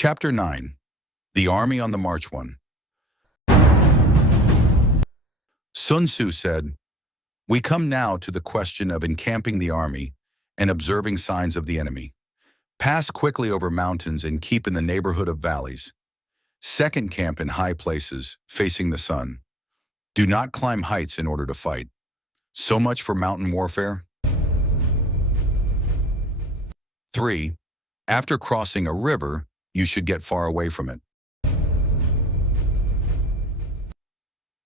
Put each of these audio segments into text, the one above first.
Chapter 9. The Army on the March 1. Sun Tzu said, "We come now to the question of encamping the army and observing signs of the enemy. Pass quickly over mountains and keep in the neighborhood of valleys. Second, camp in high places, facing the sun. Do not climb heights in order to fight." So much for mountain warfare. 3. After crossing a river, you should get far away from it.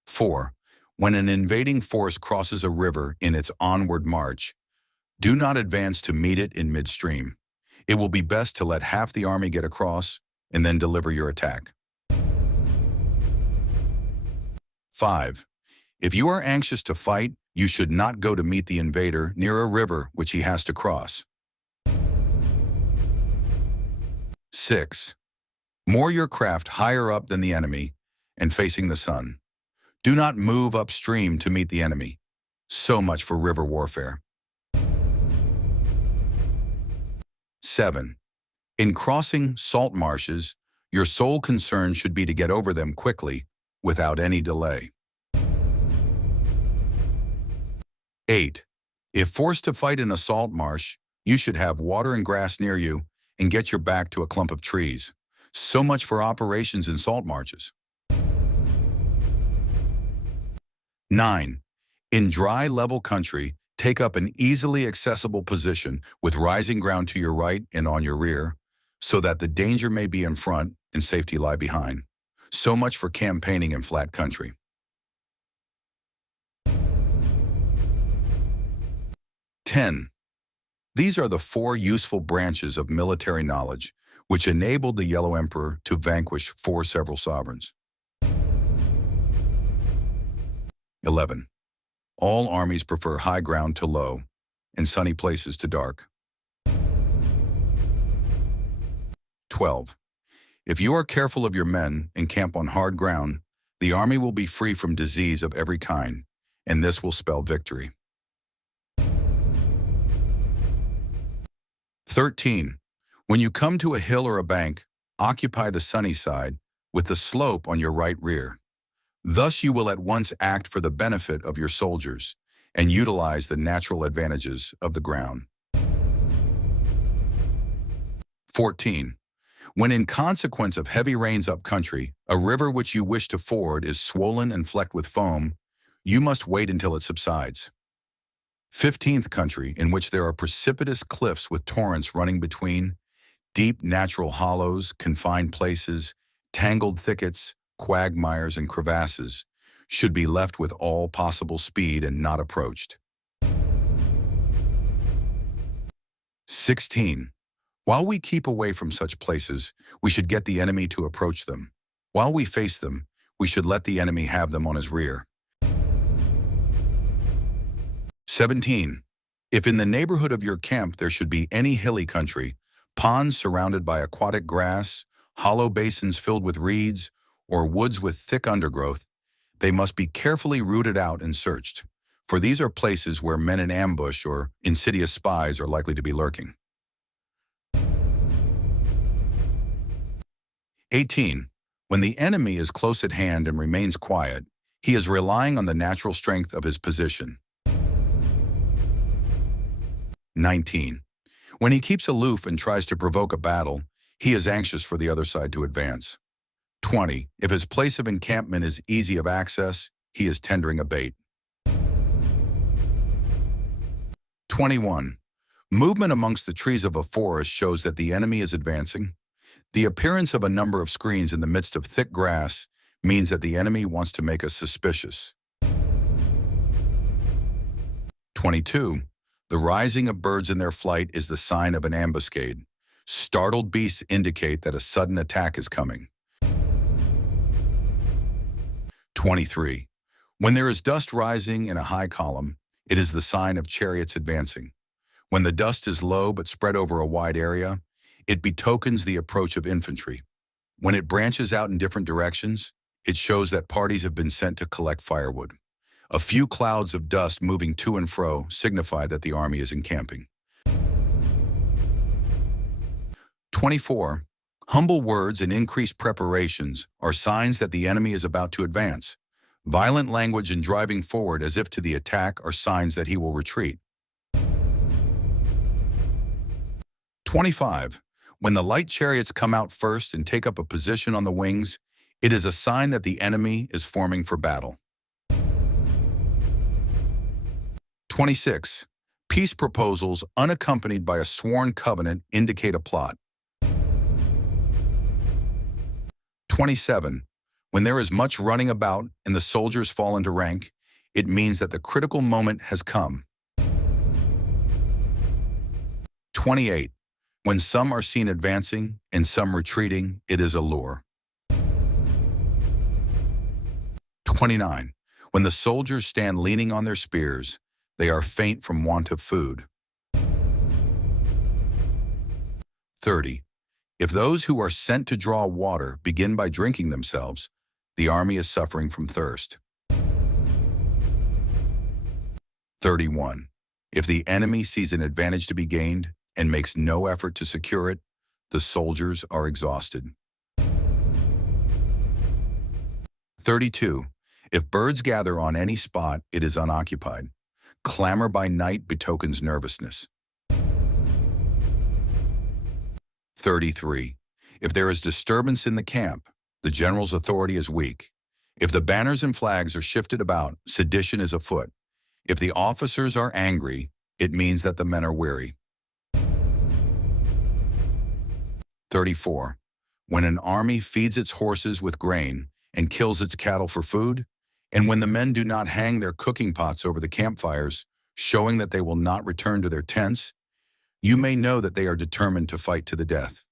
4. When an invading force crosses a river in its onward march, do not advance to meet it in midstream. It will be best to let half the army get across and then deliver your attack. 5. If you are anxious to fight, you should not go to meet the invader near a river which he has to cross. 6. Moor your craft higher up than the enemy and facing the sun. Do not move upstream to meet the enemy. So much for river warfare. 7. In crossing salt marshes, your sole concern should be to get over them quickly without any delay. 8. If forced to fight in a salt marsh, you should have water and grass near you and get your back to a clump of trees. So much for operations in salt marshes. 9. In dry, level country, take up an easily accessible position with rising ground to your right and on your rear, so that the danger may be in front and safety lie behind. So much for campaigning in flat country. 10. These are the 4 useful branches of military knowledge which enabled the Yellow Emperor to vanquish 4 several sovereigns. 11. All armies prefer high ground to low, and sunny places to dark. 12. If you are careful of your men and camp on hard ground, the army will be free from disease of every kind, and this will spell victory. 13. When you come to a hill or a bank, occupy the sunny side with the slope on your right rear. Thus you will at once act for the benefit of your soldiers and utilize the natural advantages of the ground. 14. When in consequence of heavy rains up country, a river which you wish to ford is swollen and flecked with foam, you must wait until it subsides. 15th country, in which there are precipitous cliffs with torrents running between, deep natural hollows, confined places, tangled thickets, quagmires, and crevasses, should be left with all possible speed and not approached. 16. While we keep away from such places, we should get the enemy to approach them. While we face them, we should let the enemy have them on his rear. 17. If in the neighborhood of your camp there should be any hilly country, ponds surrounded by aquatic grass, hollow basins filled with reeds, or woods with thick undergrowth, they must be carefully rooted out and searched, for these are places where men in ambush or insidious spies are likely to be lurking. 18. When the enemy is close at hand and remains quiet, he is relying on the natural strength of his position. 19. When he keeps aloof and tries to provoke a battle, he is anxious for the other side to advance. 20. If his place of encampment is easy of access, he is tendering a bait. 21. Movement amongst the trees of a forest shows that the enemy is advancing. The appearance of a number of screens in the midst of thick grass means that the enemy wants to make us suspicious. 22. The rising of birds in their flight is the sign of an ambuscade. Startled beasts indicate that a sudden attack is coming. 23. When there is dust rising in a high column, it is the sign of chariots advancing. When the dust is low but spread over a wide area, it betokens the approach of infantry. When it branches out in different directions, it shows that parties have been sent to collect firewood. A few clouds of dust moving to and fro signify that the army is encamping. 24. Humble words and increased preparations are signs that the enemy is about to advance. Violent language and driving forward as if to the attack are signs that he will retreat. 25. When the light chariots come out first and take up a position on the wings, it is a sign that the enemy is forming for battle. 26. Peace proposals unaccompanied by a sworn covenant indicate a plot. 27. When there is much running about and the soldiers fall into rank, it means that the critical moment has come. 28. When some are seen advancing and some retreating, it is a lure. 29. When the soldiers stand leaning on their spears, they are faint from want of food. 30. If those who are sent to draw water begin by drinking themselves, the army is suffering from thirst. 31. If the enemy sees an advantage to be gained and makes no effort to secure it, the soldiers are exhausted. 32. If birds gather on any spot, it is unoccupied. Clamor by night betokens nervousness. 33. If there is disturbance in the camp, the general's authority is weak. If the banners and flags are shifted about, sedition is afoot. If the officers are angry, it means that the men are weary. 34. When an army feeds its horses with grain and kills its cattle for food, and when the men do not hang their cooking pots over the campfires, showing that they will not return to their tents, you may know that they are determined to fight to the death.